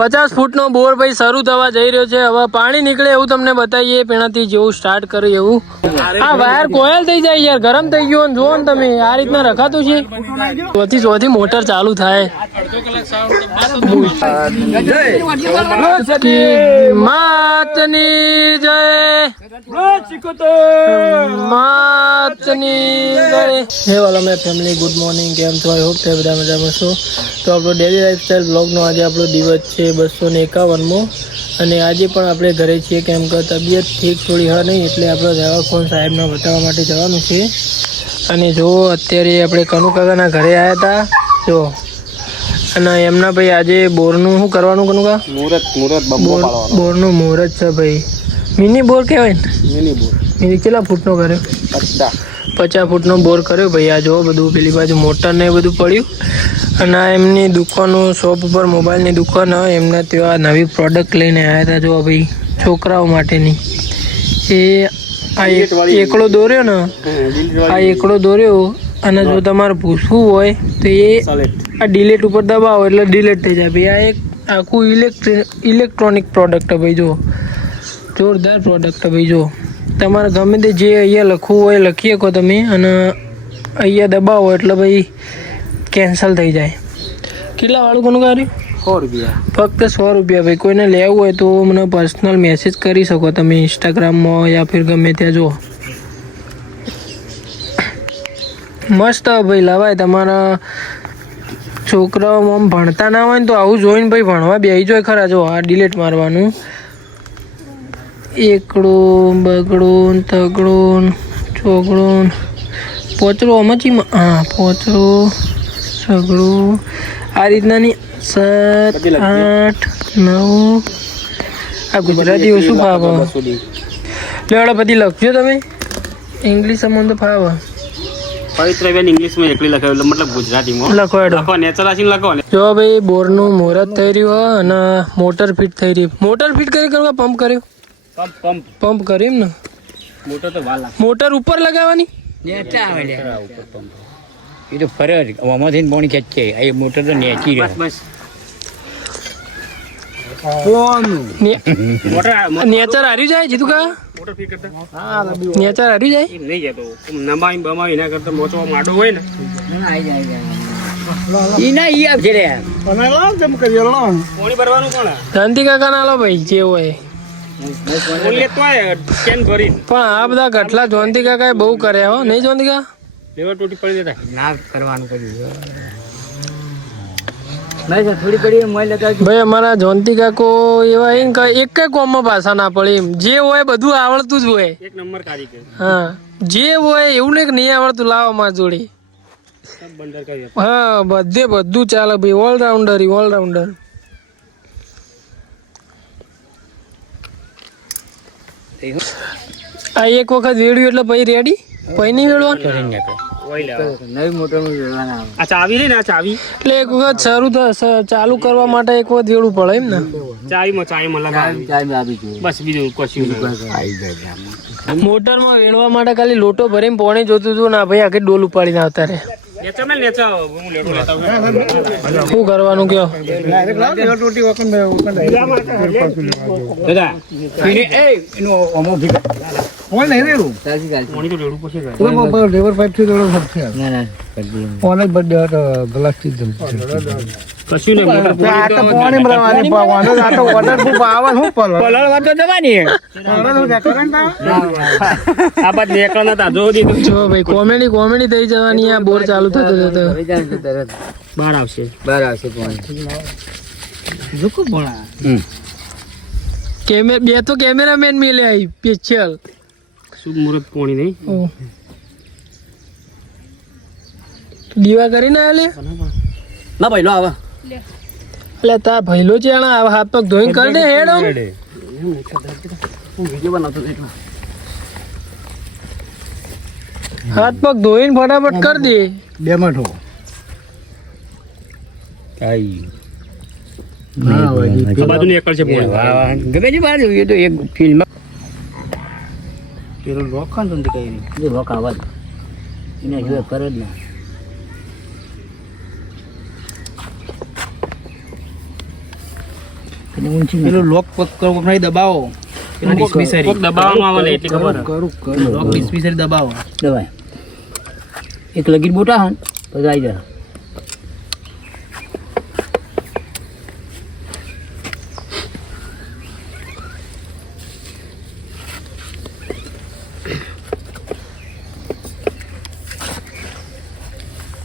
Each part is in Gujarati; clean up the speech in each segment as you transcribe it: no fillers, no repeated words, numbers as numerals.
50 ફૂટનો બોર ભાઈ શરૂ થવા જઈ રહ્યો છે. હવે પાણી નીકળે એવું તમને બતાવીએ. પેણાથી જેવું સ્ટાર્ટ કરે એવું. આ વાયર કોયલ થઈ જાય યાર, ગરમ થઈ ગયો. જોવો ને તમે, આ રીતના રખાતું છે. ચોથી મોટર ચાલુ થાય. માતની જય, માતની જય. હે વાલા મેં ફેમિલી, ગુડ મોર્નિંગ. કેમ છો? આઈ હોપ તે બધા મજામાં છો. તો આપણો ડેલી લાઈફસ્ટાઈલ બ્લોગનો આજે આપણો દિવસ છે 251મો. અને આજે પણ આપણે ઘરે છીએ, કેમ કે તબિયત ઠીક થોડી હા નહીં, એટલે આપણે દવાખાના સાહેબને બતાવવા માટે જવાનું છે. અને જો અત્યારે આપણે કનુ કાકાના ઘરે આવ્યા હતા. જો અને એમના ભાઈ આજે બોરનું શું કરવાનું? કનુ કા બોરનું મુહૂર્ત છે ભાઈ. મિની બોર કહેવાય ને? મિની કેટલા ફૂટનો કર્યો? 50 ફૂટનો બોર કર્યો ભાઈ. આ જો બધું પેલી બાજુ મોટર ને બધું પડ્યું. અને આ એમની દુકાનો, શોપ ઉપર મોબાઈલની દુકાન હોય, એમના ત્યાં નવી પ્રોડક્ટ લઈને આવ્યા હતા. જો ભાઈ છોકરાઓ માટેની એ આ એકડો દોર્યો ને, આ એકડો દોર્યો. અને જો તમારે પૂછવું હોય તો એ આ ડિલેટ ઉપર દબાવો એટલે ડિલેટ થઈ જાય ભાઈ. આ એક આખું ઇલેક્ટ્રોનિક પ્રોડક્ટ ભાઈ. જો જોરદાર પ્રોડક્ટ ભાઈ. જો તમારે ગમે તે જે અહીંયા લખવું હોય લખી શકો તમે, અને અહીંયા દબાવો એટલે ભાઈ કેન્સલ થઈ જાય. કેટલા વાળું કોનું કર્યું? 100 રૂપિયા. ફક્ત 100 રૂપિયા ભાઈ. કોઈને લેવું હોય તો મને પર્સનલ મેસેજ કરી શકો તમે ઇન્સ્ટાગ્રામમાં યા ફિર ગમે ત્યાં. જો મસ્ત ભાઈ, લવાય. તમારા છોકરાઓ આમ ભણતા ના હોય ને તો આવું જોઈને ભાઈ ભણવા બેસી જાય ખરા. જો આ ડિલેટ મારવાનું. એકડો બગડો તગડો ચોગડો પોચડો અમચી, હા પોચડો સગડો, આ રીતનાની 7 8 9. આ ગુજરાતી ઓછું ફાવે. લેવડા બધી લખજો તમે. ઇંગ્લિશ અમને તો ફાવે. પવિત્રબેન ઇંગ્લિશમાં એકલી લખાયું, મતલબ ગુજરાતીમાં લખો. નેચરાસી લખો ને. જો ભાઈ બોરનું મુહૂર્ત થઈ રહ્યું અને મોટર ફિટ થઈ રહી. મોટર ફિટ કરી કરવા પંપ કર્યો. પંપ કર્યું એમ ને. મોટર તો વાલા, મોટર ઉપર લગાવવાની. એ તો ફરે આમાંથી પાણી ખેંચે. એ મોટર તો નેચી રહે. બસ નેચર હારી જાય જીતુ કા. મોટર ફિટ કરતા નેચર હારી જાય. નહીં જતો નમાઈ બમાઈ એના કરતા મોચો માડો હોય ને ઈ ના ઈ આવશે રે. પાણી ભરવાનું પણ ગાંધી કાકા ના લો ભાઈ જે હોય. પાણી લેતો હોય કેન ભરી. પણ આ બધા ગઠલા જોનતી કાકા બહુ કર્યા હો, નહીં જોનતી કા? લેવર ટોટી પડી દેતા ના કરવાનું કર્યું. નહીં થોડી પડી મોય લેતા. ભાઈ અમારા જોનતી કાકો એવા એમ કે એક કોમમાં ભાષા ના પડે એમ. જે હોય બધું આવડતું જ હોય. એક નંબર કારીગર. હા, જે હોય એવું નહીં આવડતું લાવો માર જોડે. સબ બંદર કરી. હા, બધું ચાલે ભાઈ. ઓલરાઉન્ડર. આ એક વખત વેડ્યું એટલે પછી રેડી. પછી નહીં વેડવાનું. નવી મોટર માં આ ચાવી રહી ને, આ ચાવી એટલે એક વખત ચાલુ કરવા માટે એક વખત વેડવું પડે એમ ને. ચાવીમાં લગાવી બસ, બીજું કશું મોટરમાં વેડવા માટે ખાલી લોટો ભરીને પાણી જોતું હતું ના ભાઈ. આખી ડોલ ઉપાડીને આવતા રે. શું કરવાનું કયો? કશું ને મોટર આ બાદ નીકળના હતા. જો ભાઈ કોમેડી થઈ જવાની. આ બોર ચાલુ થતો બહાર આવશે બે તો કેમેરામેન મેલે આવી સ્પેશિયલ. શુભ મુહૂર્ત પોણી નહીં દીવા કરીને આવ્યા ના ભાઈ લો આવા. એટલે તા ભઈલો છે હાથ પગ ધોઈને કરી દે હેડ. હાથ પગ ધોઈને ફટાફટ કરી દે. 2 મઠો બાજુ નીકળ છે ગમે છે બાજુ. એ તો એક ફિલ્મ પેલું લોખંડ નથી કઈ નહીં. લોક આવાજ એને જોયે કરે જ ના. એટલે ઊંચી ના. પેલું લોક પકડી દબાવો પેલું ડિસ્મિસરી કોક દબાવવાનું આવે ને એટલી ખબર લોક ડિસ્મિસરી દબાવો દવાય એક લગીર બોટા હન પછી આવી જાય.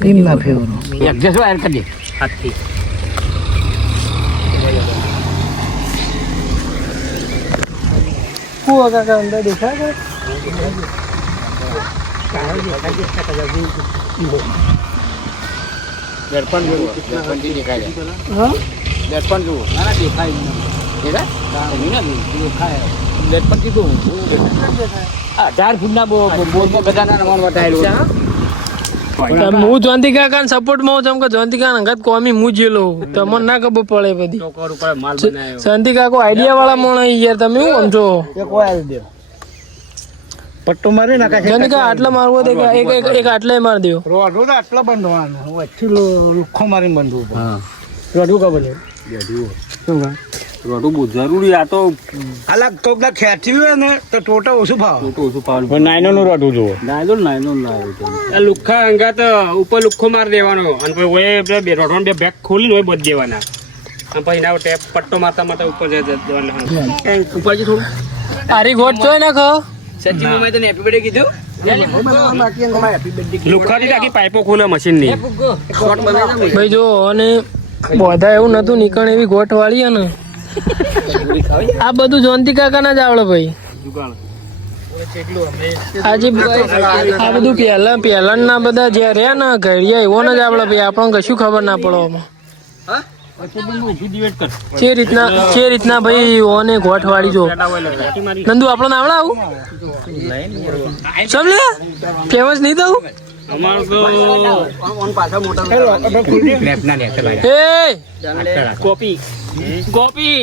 એમ ના ફેરવાનો એડજસ્ટ વાયર કરી દે. હાથથી કુવા કાકા અંદર દેખાય દર્પણ જુઓ, દર્પણથી દેખાય છે. હા દર્પણ જુઓ. ના ના દેખાય જ નહીં. દેખાય? દેખાય. દર્પણથી તો ઊંધું દેખાય. આ 4 ફૂટના બોર્ડમાં બધાના નંબર બતાવેલું. હું જોંતી કાકા સપોર્ટમાં હું કે જોંતી કાકા અંગત કોમી હું જેલો તમને ના ખબર પડે બધી ટોકર ઉપર માલ બનાવ્યો શાંતિ કાકો આઈડિયા વાળા માણસ યાર તમે શું સમજો એક વાયર દે પટ્ટો મારી નાખા જોંતી કાકા આટલા મારવો દે એક એક એક આટલે માર દો રોડો તો આટલા બંધવાનો વચ્ચે લુખો મારીને બંધવું પડે રોડું ખબર છે શું કહે રોડું બહુ જરૂરી આ તો હાલા કોકના ખેંચવી હોય ને તો ટોટા ઓછું ભાવ ઓછું પાવર પણ નાયનોનું રોડું જુઓ. નાયલો આ લુખ્ખા અંગાત ઉપર લુખ્ખો માર દેવાનો અને પછી ઓય બે રોડોન બે બેગ ખોલીને ઓય બધ દેવાના અને પછી ના ટેપ પટ્ટો મારતા મારતા ઉપર દેવાના ઉપર જે થોડું આરી ગોટ ચોય નાખો સચ્ચી મમ્મી તને હેપી બર્થડે કીધું? લુખ્ખાથી આખી પાઇપો ખોલે મશીન ની ભાઈ જો અને બોધા એવું નતું નીકળ એવી ગોટ વાળી ને આ બધું જોંતી કાકા ના જ આવડે ભાઈ આજે આ બધું પહેલા ના બધા જે રહ્યા ને ઘડિયા એવો ને જ આવડે ભાઈ આપણને કશું ખબર ના પડે જે રીતના ભાઈ ઓને ગોઠ વાળી જો નંદુ આપણને આવડે આવું સમજે ફેમસ નહીં થવું અમાર તો એ કોપી કોપી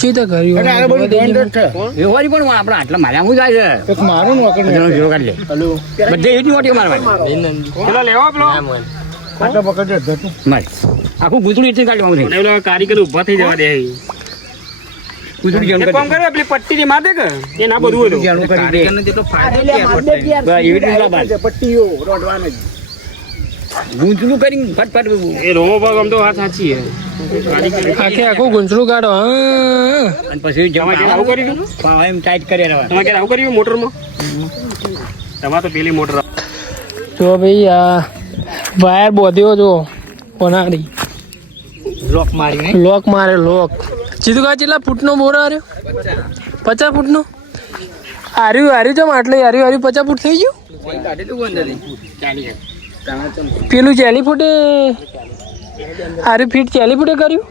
ચીતા કર્યું વ્યવહારી પણ આપણે આટલા માર્યા હું જાય છે. મારું બધાનો જીરો કાઢી લે. બધે એવી જ મોટી મારવાની. પેલો લેવો પેલો આટલા પકડ મારે આખું ગુજરું એટલે કાઢવાનું છે. અને પેલો કારીગર ઊભા થઈ જવા દે ગુજરું જેવું એક કામ કરે પેલી પટ્ટી થી માર દે કે એ ના બધું હતું જેવું કરી દે. બસ એવી રીતે બરાબર. પટ્ટીઓ રોડવાને જ ગુંચલું કરીને ફટફટ એ રોમો ભાગ આમ તો વાત સાચી હે આખે આખું ગુંચડું કાઢો હા અને પછી તમારે ઘેર આવું કર્યું હતું? પાવ એમ ટાઈટ કરી રહેવા. તમારે ઘેર આવું કર્યું મોટરમાં તમારે તો પેલી મોટર જો ભાઈ આ વાયર બોધ્યો જો કોનારી લોક મારીને લોક મારે લોક સીધું કા કેટલા ફૂટનો બોર આવ્યો 50 ફૂટનો આર્યું જમ આટલે આર્યું 50 ફૂટ થઈ ગયું પેલું 40 ફૂટે આર્યું ફીટ 40 ફૂટે કર્યું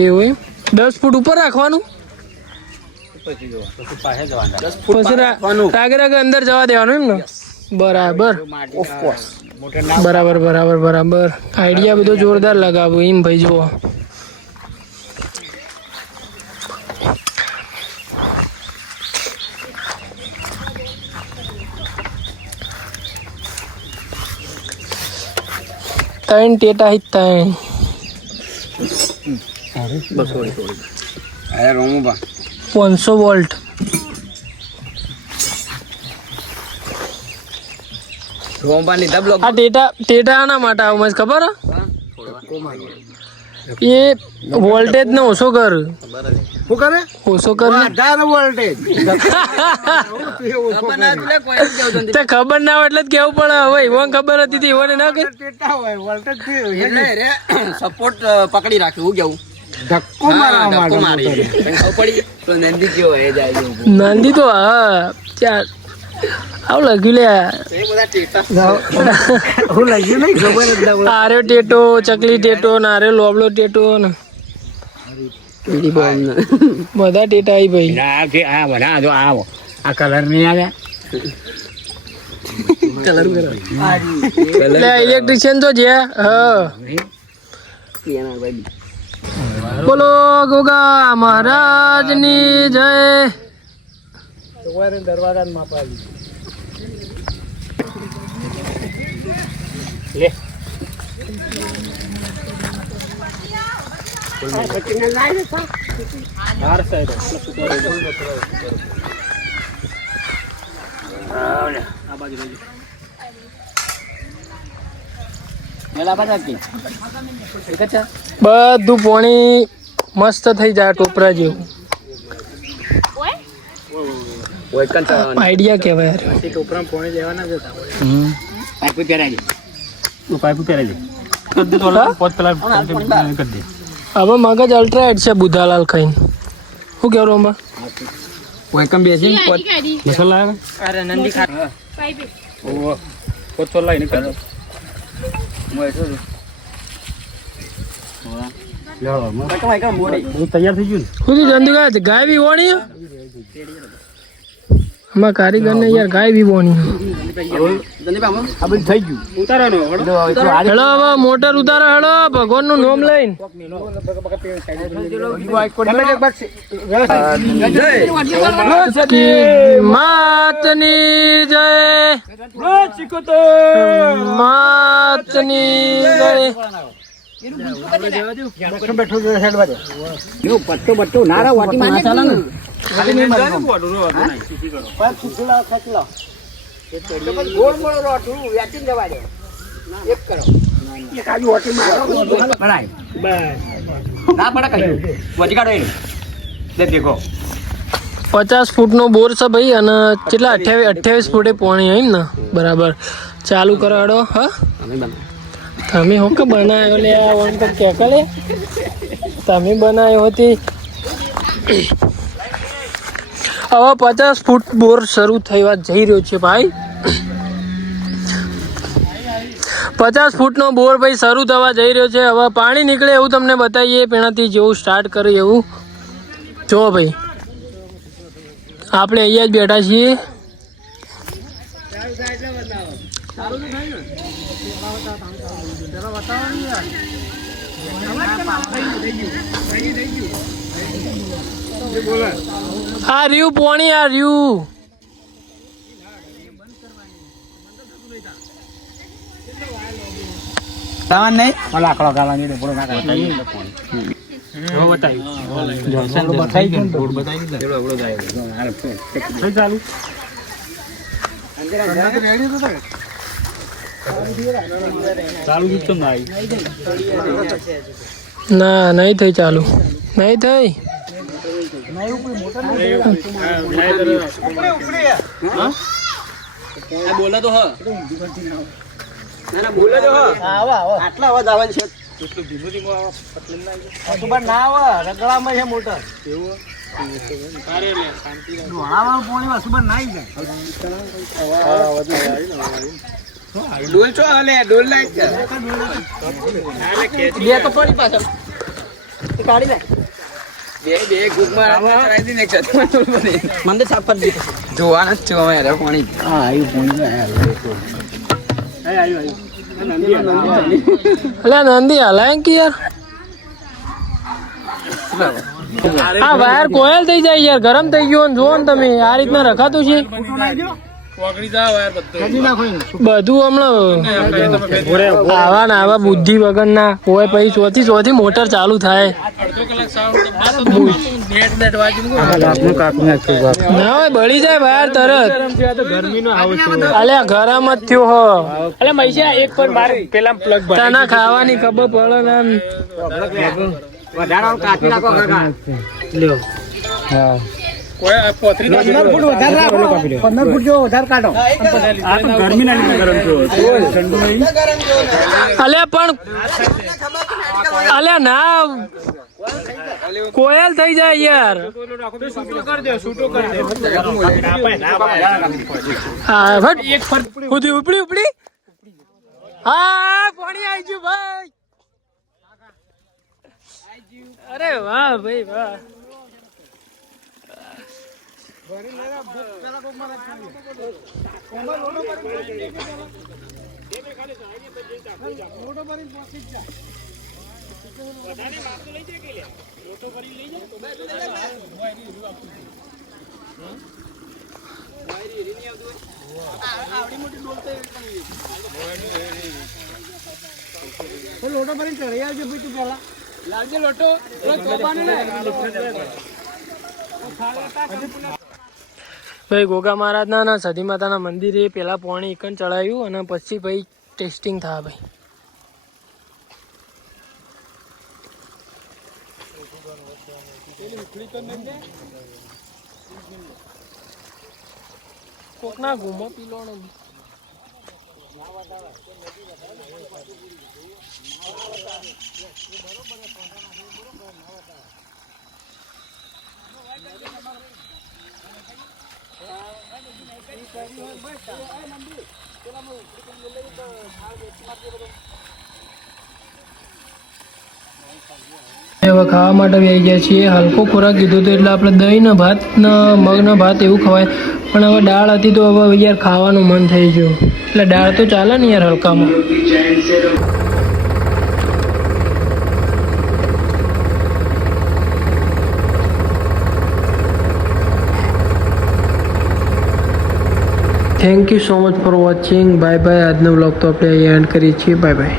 એવું એમ 10 ફૂટ ઉપર રાખવાનું પછી રાગે અંદર જવા દેવાનું એમ ને બરાબર બરાબર આઈડિયા બધો જોરદાર લગાવો એમ ભાઈ જુઓ ત્રણ ટેટા હિત ત્રણ 500 વોલ્ટ આ ટેટા આના માટે આવું મને ખબર હે એ વોલ્ટેજ ને ઓછો કર શું કરે ઓછો કર ને 18 વોલ્ટેજ તે ખબર ના હોય એટલે જ કેવું પડે હવે ઈવન ખબર હતી તે ઈવન ના કે ટેટા હોય વોલ્ટેજ સપોર્ટ પકડી રાખ્યું હું કેવું ધક્કો મારવા માટે નંદી તો હા ચાર આવું લખ્યું લે હું લાગ્યું નહીં ખબર જ ના હોય. આર્યો ટેટો ચકલી ટેટો ને આર્યો લોબલો ટેટો ને બધા ટેટા આવી ભાઈ આ કે આ બધા જો આવો આ કલર નહીં આવ્યા એટલે ઇલેક્ટ્રિશિયન તો છે હા બોલો ગોગા મહારાજની જય દરવાજા માપાલી લે બધું પાણી મસ્ત થઈ જાય ટોપરા જેવું. આઈડિયા કહેવાય યાર. ટોપરામાં પાણી લેવાના જતા હોય. પાઇપ પહેરાય પાઇપ પહેરાઈ દે કરી દે તો પોત પેલા કરી દે. હવે મગજ અલ્ટ્રાઇડ છે બુધાલાલ ખાઈને. શું કહેવું રોમા? વેલકમ બેસી મસાલા આવે અરે નંદી ખા ઓહો પોત પેલા એને કરી દે. બધું તૈયાર થઈ ગયું ને. શું થયું ચંદુ કાકા? ગાય બી વોણી આમાં કારીગરને યાર ગાય બી વોણી. આ બધું થઈ ગયું. ઉતારવાનો હેડો હવે મોટર ઉતારો હેડો ભગવાનનું નામ લઈને. માતની જય માતની જય. પટ્ટો બટ્ટો નારા વાટી માં ચાલે ને ના પડે કઈ વધી કાઢો એને દેખો 50 ફૂટનો બોર છે ભાઈ અને કેટલા 28 ફૂટે પાણી આવી ને બરાબર. ચાલુ કરો હેડો. હા તમે હું કે બનાવ્યો લે આ વન તો કે કરે તમે બનાવ્યો હતી. હવે 50 ફૂટ બોર શરૂ થવા જઈ રહ્યો છે ભાઈ. 50 ફૂટનો બોર ભાઈ શરૂ થવા જઈ રહ્યો છે. હવે પાણી નીકળે એવું તમને બતાવીએ પેણાથી જેવું સ્ટાર્ટ કરે એવું. જો ભાઈ આપણે અહીંયા જ બેઠા છીએ. આ રહ્યું પોણી આ રહ્યું. લાકડો ગાવાની ને પૂરો ચાલુ ચાલુ કેમ ના ના નહીં થઈ ચાલુ નહીં થઈ. બોલે તો બોલે તો આટલા અવાજ આવે છે. ના આવે રગડામાં છે મોટર ડોલ છો હલે ડોલ લાઈટ બે તો પડી પાછળ કાઢી લે બે ગુગમાં ચડાઈ દીને એક સાથે મને સાફ કરી દીધો જોવાના જ છો અમે યાર પાણી હા આવ્યું પાણી અલ્યા નંદી હલાય કે યાર. આ વાયર કોયલ થઈ જાય યાર. ગરમ થઈ ગયો ને જુઓ ને તમે આ રીતના રખાતું છે બધું. હમણાં આવા ને આવા બુદ્ધિ વગર ના હોય પછી ચોથી મોટર ચાલુ થાય ના હોય બળી જાય વાયર તરત. અલ્યા ગરમ જ થયો હો. અલ્યા મૈસા એક પર બાર પેલા પ્લગ તને ખાવાની ખબર પડે ને વધારાનું કાપી નાખો કાકા લ્યો હા 15 ફૂટ વધારે રાખો 15 ફૂટ જો વધારે કાઢો આ તો ગરમી ના લીધે ગરમ થયો ઠંડુ નહીં. અલ્યા પણ અલ્યા ના કોયલ થઈ જાય યાર. હા ભટ એક ફર ખુદી ઉપડી હા પાણી આવી ગયું ભાઈ. અરે વાહ ભાઈ વાહ. લોટો ભરીને ચડી આવજો ભાઈ તું પેલા લાવજે લોટો કોઈ ચોબાને ને ભાઈ ગોગા મહારાજના અને સતી માતાના મંદિરે પેલા પોણી એકન ચડાવ્યું અને પછી ભાઈ ટેસ્ટિંગ થાય ભાઈ. કોકના ઘૂમો પીલો ને હવે ખાવા માટે બેસી ગયા છીએ. હલકો ખોરાક કીધો તો એટલે આપણે દહીં ને ભાત ને મગ ને ભાત એવું ખવાય, પણ હવે દાળ હતી તો હવે યાર ખાવાનું મન થઈ ગયું એટલે દાળ તો ચાલે ને યાર હલકામાં. Thank you so much for watching. Bye bye. આજનો વ્લોગ તો આપણે અહીંયા એન્ડ કરીએ છીએ. Bye by.